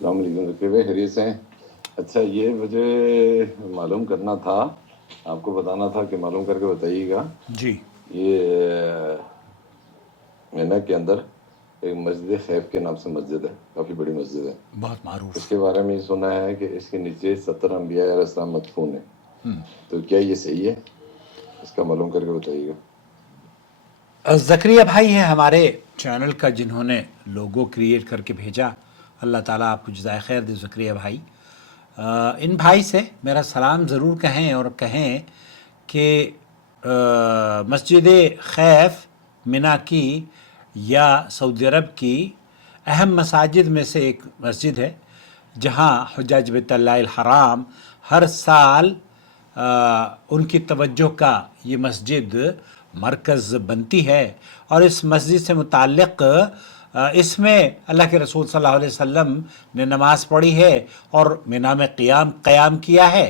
السلام علیکم ذکر بھائی، خیریت سے ہیں؟ اچھا، یہ مجھے معلوم کرنا تھا، آپ کو بتانا تھا کہ معلوم کر کے بتائیے گا۔ جی یہ مینا کے اندر ایک مسجد خیف کے نام سے مسجد ہے، کافی بڑی مسجد ہے۔ بہت معروف. اس کے بارے میں یہ سنا ہے کہ اس کے نیچے 70 انبیاء علیہ السلام مدفون ہیں، تو کیا یہ صحیح ہے؟ اس کا معلوم کر کے بتائیے گا۔ زکریا بھائی ہیں ہمارے چینل کا، جنہوں نے لوگو کریٹ کر کے بھیجا. اللہ تعالیٰ آپ کو جزائے خیر دے زکریا بھائی. ان بھائی سے میرا سلام ضرور کہیں، اور کہیں کہ مسجد خیف منا کی یا سعودی عرب کی اہم مساجد میں سے ایک مسجد ہے، جہاں حجاج بیت اللہ الحرام ہر سال ان کی توجہ کا یہ مسجد مرکز بنتی ہے. اور اس مسجد سے متعلق اس میں اللہ کے رسول صلی اللہ علیہ وسلم نے نماز پڑھی ہے اور مینا میں قیام کیا ہے.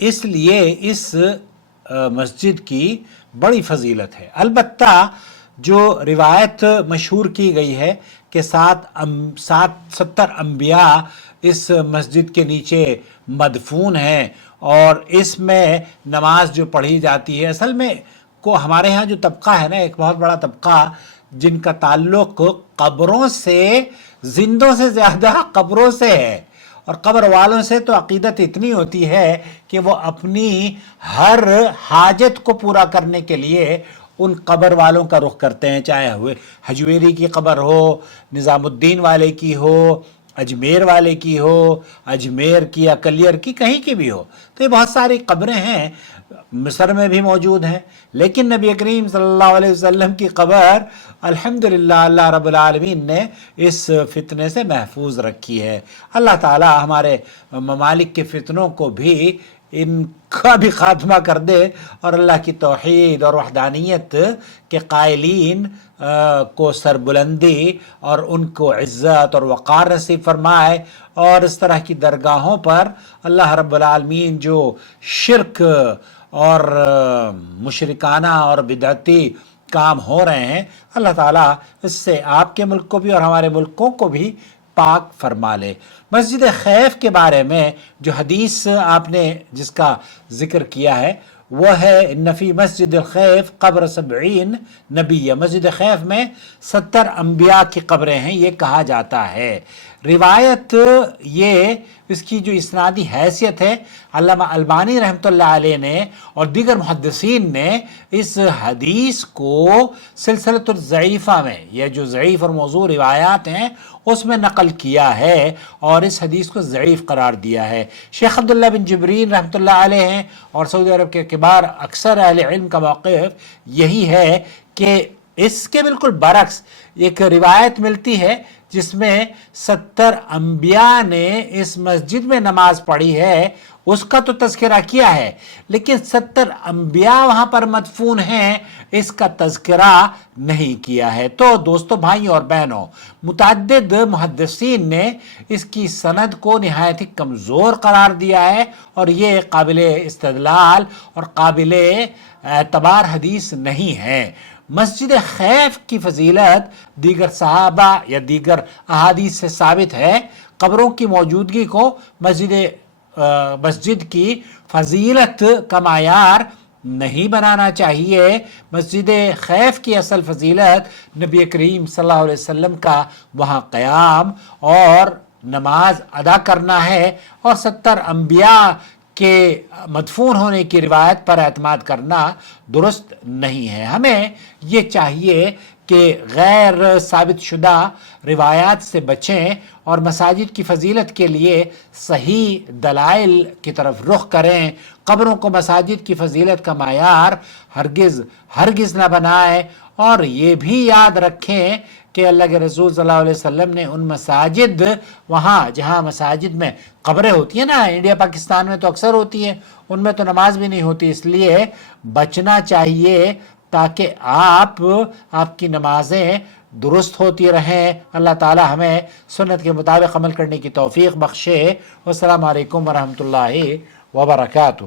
اس لیے اس مسجد کی بڑی فضیلت ہے. البتہ جو روایت مشہور کی گئی ہے کہ 70 انبیاء اس مسجد کے نیچے مدفون ہیں اور اس میں نماز جو پڑھی جاتی ہے، اصل میں کو ہمارے ہاں جو طبقہ ہے نا، ایک بہت بڑا طبقہ جن کا تعلق قبروں سے، زندوں سے زیادہ قبروں سے ہے. اور قبر والوں سے تو عقیدت اتنی ہوتی ہے کہ وہ اپنی ہر حاجت کو پورا کرنے کے لیے ان قبر والوں کا رخ کرتے ہیں، چاہے ہوئے حجویری کی قبر ہو، نظام الدین والے کی ہو، اجمیر والے کی ہو، اجمیر کی یا کلیر کی، کہیں کی بھی ہو. تو یہ بہت ساری قبریں ہیں، مصر میں بھی موجود ہیں. لیکن نبی کریم صلی اللہ علیہ وسلم کی قبر الحمدللہ اللہ رب العالمین نے اس فتنے سے محفوظ رکھی ہے. اللہ تعالی ہمارے ممالک کے فتنوں کو بھی، ان کا بھی خاتمہ کر دے، اور اللہ کی توحید اور وحدانیت کے قائلین کو سربلندی اور ان کو عزت اور وقار نصیب فرمائے. اور اس طرح کی درگاہوں پر اللہ رب العالمین جو شرک اور مشرکانہ اور بدعتی کام ہو رہے ہیں، اللہ تعالیٰ اس سے آپ کے ملک کو بھی اور ہمارے ملکوں کو بھی پاک فرما لے. مسجد خیف کے بارے میں جو حدیث آپ نے جس کا ذکر کیا ہے وہ ہے ان فی مسجد الخیف قبر 70 نبی. مسجد خیف میں 70 انبیاء کی قبریں ہیں، یہ کہا جاتا ہے. روایت یہ اس کی جو اسنادی حیثیت ہے، علامہ البانی رحمۃ اللہ علیہ نے اور دیگر محدثین نے اس حدیث کو سلسلۃ الضعیفہ میں، یہ جو ضعیف اور موضوع روایات ہیں اس میں نقل کیا ہے اور اس حدیث کو ضعیف قرار دیا ہے. شیخ عبداللہ بن جبرین رحمۃ اللہ علیہ ہیں اور سعودی عرب کے کبار اکثر اہل علم کا موقف یہی ہے کہ اس کے بالکل برعکس ایک روایت ملتی ہے جس میں 70 انبیاء نے اس مسجد میں نماز پڑھی ہے، اس کا تو تذکرہ کیا ہے، لیکن 70 انبیاء وہاں پر مدفون ہیں، اس کا تذکرہ نہیں کیا ہے. تو دوستو، بھائیوں اور بہنوں، متعدد محدثین نے اس کی سند کو نہایت ہی کمزور قرار دیا ہے اور یہ قابل استدلال اور قابل اعتبار حدیث نہیں ہے. مسجد خیف کی فضیلت دیگر صحابہ یا دیگر احادیث سے ثابت ہے. قبروں کی موجودگی کو مسجد کی فضیلت کا معیار نہیں بنانا چاہیے. مسجد خیف کی اصل فضیلت نبی کریم صلی اللہ علیہ وسلم کا وہاں قیام اور نماز ادا کرنا ہے، اور 70 انبیاء کے مدفون ہونے کی روایت پر اعتماد کرنا درست نہیں ہے. ہمیں یہ چاہیے کہ غیر ثابت شدہ روایات سے بچیں اور مساجد کی فضیلت کے لیے صحیح دلائل کی طرف رخ کریں. قبروں کو مساجد کی فضیلت کا معیار ہرگز نہ بنائیں، اور یہ بھی یاد رکھیں کہ اللہ کے رسول صلی اللہ علیہ وسلم نے ان مساجد، وہاں جہاں مساجد میں قبریں ہوتی ہیں نا، انڈیا پاکستان میں تو اکثر ہوتی ہیں، ان میں تو نماز بھی نہیں ہوتی، اس لیے بچنا چاہیے تاکہ آپ کی نمازیں درست ہوتی رہیں. اللہ تعالی ہمیں سنت کے مطابق عمل کرنے کی توفیق بخشے. والسلام علیکم ورحمۃ اللہ وبرکاتہ.